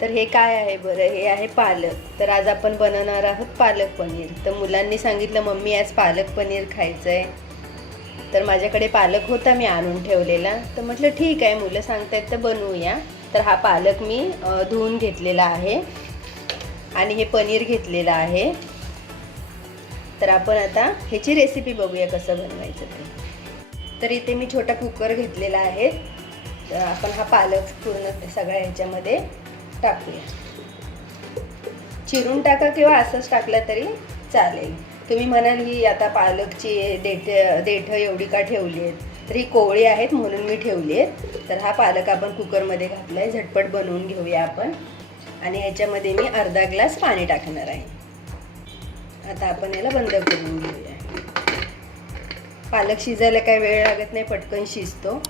तर हे काय आहे बरं, हे आहे पालक. तर आज आपण बनवणार आहोत पालक पनीर. तर मुलांनी सांगितलं मम्मी आज पालक पनीर खायचं आहे. तर माझ्याकडे पालक होता मी आणून ठेवलेला. तर म्हटलं ठीक आहे, मुलं सांगतायत तर बनवूया. तर हा पालक मी धुवून घेतलेला आहे आणि हे पनीर घेतलेलं आहे. तर आपण आता ह्याची रेसिपी बघूया कसं बनवायचं ते. तर इथे मी छोटा कुकर घेतलेला आहे. तर आपण हा पालक पूर्ण सगळ्या ह्याच्यामध्ये टाकूया. चिरून टाका किंवा असंच टाकला तरी चालेल. तुम्ही म्हणाल ही आता पालकची देठं एवढी का ठेवली आहेत, तर ही कोवळी आहेत म्हणून मी ठेवली आहेत. तर हा पालक आपण कुकरमध्ये घातला आहे. झटपट बनवून घेऊया आपण. आणि ह्याच्यामध्ये मी अर्धा ग्लास पाणी टाकणार आहे. आता आपण याला बंद करून घेऊया. पालक शिजायला काही वेळ लागत नाही, पटकन शिजतो.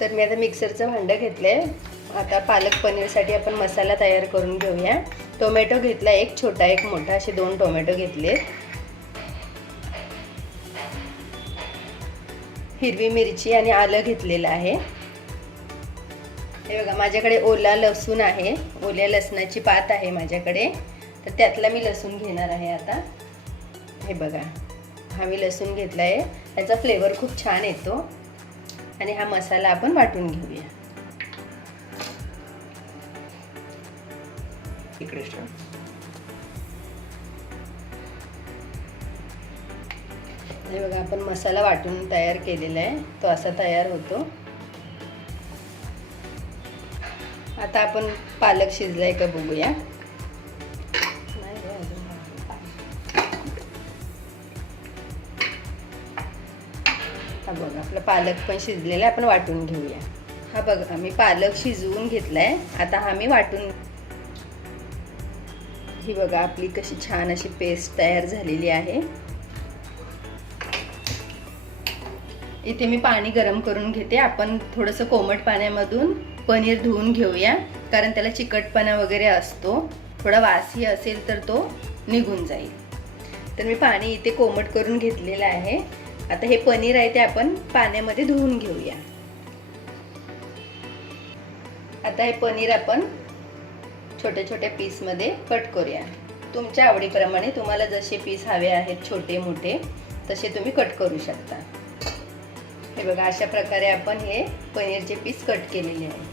तर मी आता मिक्सरचं भांडं घेतलंय. आता पालक पनीरसाठी आपण मसाला तयार करून घेऊया. टोमॅटो घेतला, एक छोटा एक मोठा, असे 2 टोमॅटो घेतले. हिरवी मिरची आणि आलं घेतलेलं आहे. हे बघा माझ्याकडे ओला लसूण आहे, ओल्या लसणाची पात आहे माझ्याकडे. तर त्यातला मी लसूण घेणार आहे आता. हे बघा हा मी लसूण घेतला आहे. त्याचा फ्लेवर खूप छान येतो. आणि हा मसाला आपण वाटून घेऊया. इकडे हे बघा आपण मसाला वाटून तयार केलेला आहे, तो असा तयार होतो. आता आपण पालक शिजलाय का बघूया. हा बघा आपला पालक पण शिजलेला आहे, आपण वाटून घेऊया. हा बघा मी पालक शिजवून घेतलाय. आता हा मी वाटून, ही बघा आपली कशी छान अशी पेस्ट तयार झालेली आहे. इथे मी पाणी गरम करून घेते. आपण थोडंसं कोमट पाण्यामधून पनीर धुवून घेऊया, कारण त्याला चिकटपणा वगैरे असतो. थोडा वासही असेल तर तो निघून जाईल. तर मी पाणी इथे कोमट करून घेतलेलं आहे. आता हे पनीर आहे ते आपण पाण्यामध्ये धुवून घेऊया. आता हे पनीर आपण छोट्या छोट्या पीसमध्ये कट करूया. तुमच्या आवडीप्रमाणे तुम्हाला जसे पीस हवे आहेत छोटे मोठे तसे तुम्ही कट करू शकता. हे बघा अशा प्रकारे आपण हे पनीरचे पीस कट केलेले आहे.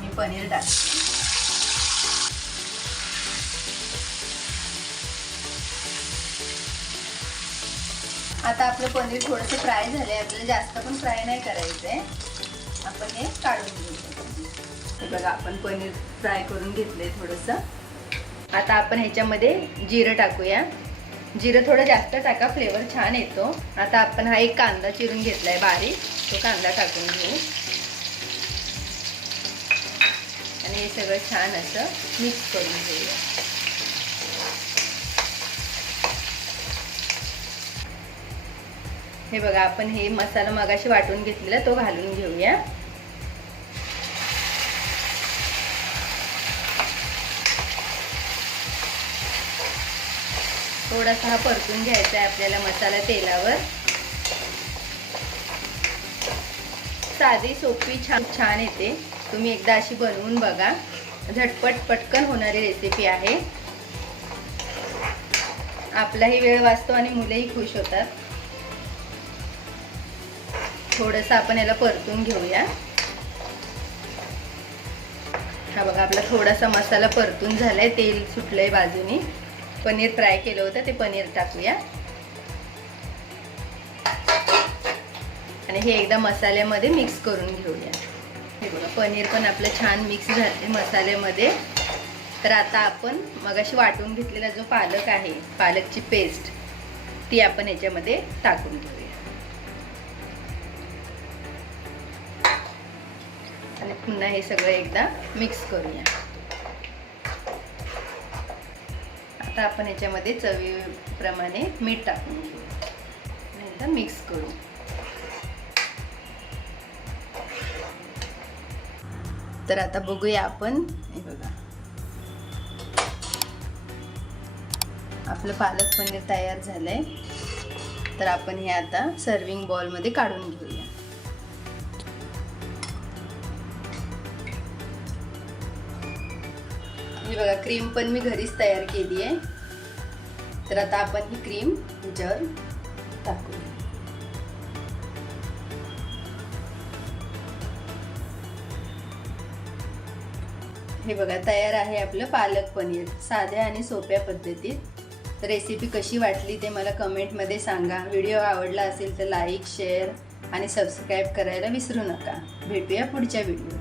मी पनीर टाकते. आता आपलं पनीर थोडंसं फ्राय झालंय. आपल्याला जास्त पण फ्राय नाही करायचंय. आपण हे काढून घेऊ. हे बघा आपण पनीर फ्राय करून घेतलंय थोडंसं. आता आपण ह्याच्यामध्ये जिरं टाकूया. जिरं थोडं जास्त टाका, फ्लेवर छान येतो. आता आपण हा एक कांदा चिरून घेतलाय बारीक, तो कांदा टाकून घेऊ. आणि हे सगळं छान असं मिक्स करून घेऊया. हे बघा आपण हे मसाला मगाशी वाटून घेतलेला तो घालून घेऊया. थोडासा हा परतून घ्यायचा आहे आपल्याला मसाला तेलावर. साधी सोपी छान येते. तुम्ही एकदा अशी बनवून बघा. झटपट पटकन होणारी रेसिपी आहे. आपलाही वेळ वाचतो आणि मुलंही खुश होतात. थोडंसं आपण याला परतून घेऊया. हा बघा आपला थोडासा मसाला परतून झालाय, तेल सुटलंय बाजूनी. पनीर फ्राय केलं होतं ते पनीर टाकूया. आणि हे एकदा मसाल्यामध्ये मिक्स करून घेऊया. हे बघा पनीर पण आपलं छान मिक्स झाले मसाल्यामध्ये. तर आता आपण मगाशी वाटून घेतलेला जो पालक आहे, पालकची पेस्ट, ती आपण याच्यामध्ये टाकून घेऊया. आणि पुन्हा हे सगळं एकदा मिक्स करूया. आता आपण याच्यामध्ये चवीप्रमाणे मीठ टाकून घेऊ. एकदा मिक्स करू. तर आता बघूया आपण. हे बघा, आपलं पालक पनीर तयार झालंय. तर आपण हे आता सर्विंग बॉलमध्ये काढून घेऊया. हे बघा, क्रीम पण मी घरीच तयार केली आहे. तर आता आपण ही क्रीम ह्याच्यावर टाकू. हे बघा, तयार आहे आपलं पालक पनीर साध्या आणि सोप्या पद्धतीत. रेसिपी कशी वाटली ते मला कमेंटमध्ये सांगा. व्हिडिओ आवडला असेल तर लाईक, शेअर आणि सबस्क्राईब करायला विसरू नका. भेटूया पुढच्या व्हिडिओ.